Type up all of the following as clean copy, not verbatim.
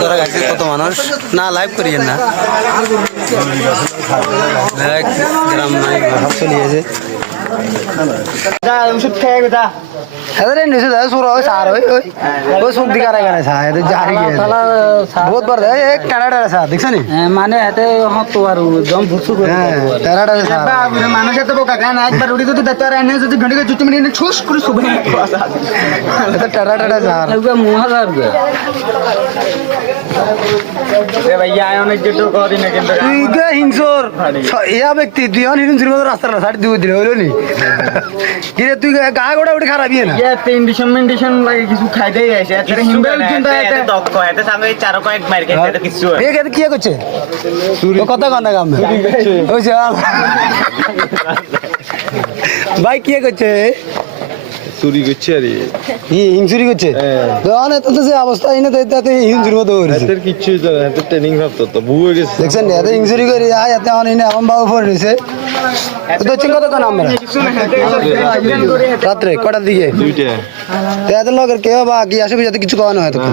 ধরা গেছে কত মানুষ না লাইভ করিয়েন না গ্রাম নাই ভাব চলিয়েছে बहुत बार एक टाटा सा देखছ নি মানে এতে হতো আর জম ভুসু করে টাটা सा মানুষ এত বোকা কেন একবার উড়ি যদি দেখতে আর এনে যদি ঘন্টা চুচি মিনিট ঠুস করে শুবে এটা টাটা सा এগুলো মুহাজার গে এ ভাইয়া অনেক যেটো করি না কিন্তু তুই গে হিংসর ইয়া ব্যক্তি তুই অন হিংসর মতো রাস্তা সাইড দিয়ে দিলে হলো নি কি রে তুই গা গোড়া উঠে খারাপ ইয়ে না ইয়া ইন্ডিশন লাগে কিছু খাইতেই আইছে এত হিমবেল কিন্তু এত দক্ষ এতে সামনে চার কয়েক মার খেতে তো কিছু এ কে কি করছে তো কথা কনা কাম হইছে ভাই কি করছে চুরি করছে আরে হিংসুরি করছে দোকানে তো যে অবস্থা এনে তাতে হিংসুরি মতো হইছে এদের কিচ্ছু জানে না এদের ট্রেনিং প্রাপ্ত তো বুয়ে গেছে দেখছেন এত হিংসুরি করি আয় এত অনেক এখন বাবু ফোন রয়েছে তো চিন্তা তো কেন আমরা রাত্রে কটার দিকে দুইটা এত লোকের কেউ বা কি আসে যাতে কিছু করানো হয় তখন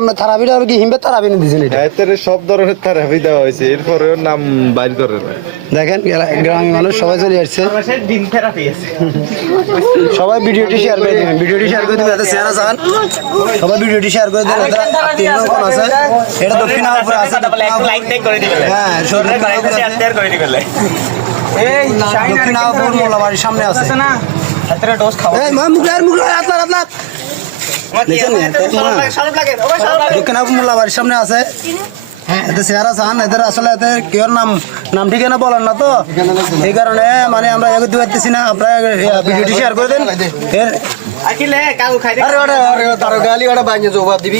আমরা থারাপিটা আর কি হিমবে থারাপি নিয়ে দিয়েছেন এটা এদের সব ধরনের থেরাপি দেওয়া হয়েছে এরপরেও নাম বাইর করে না দেখেন গ্রামের মানুষ সবাই চলে আসছে দিন থেরাপি আছে সবাই ভিডিওটি শেয়ার করে দিবেন এত শেয়ার আছেন সবাই ভিডিওটি শেয়ার করে দিবেন তিনজন কোন আছে এটা দক্ষিণাপুর আছে লাইক টাইক করে দিবেন হ্যাঁ সরকার করে শেয়ার করে দিবেন এই দক্ষিণাপুর মোলাবাড়ির সামনে আছে না এতটা ডোজ খাও এই মুখে আতলা দেখেন দক্ষিণাপুর মোলাবাড়ির সামনে আছে এতে শেয়ার আছেন এদের আসলে এতে কেউর নাম ঠিকানা বলেন না তো এই কারণে মানে আমরা এগোতে পারতেছি না আপনারা ভিডিওটি শেয়ার করে দেন আকিলে কাউ খাই আরে তার গালি ওটা বাইরে জবাব দিবি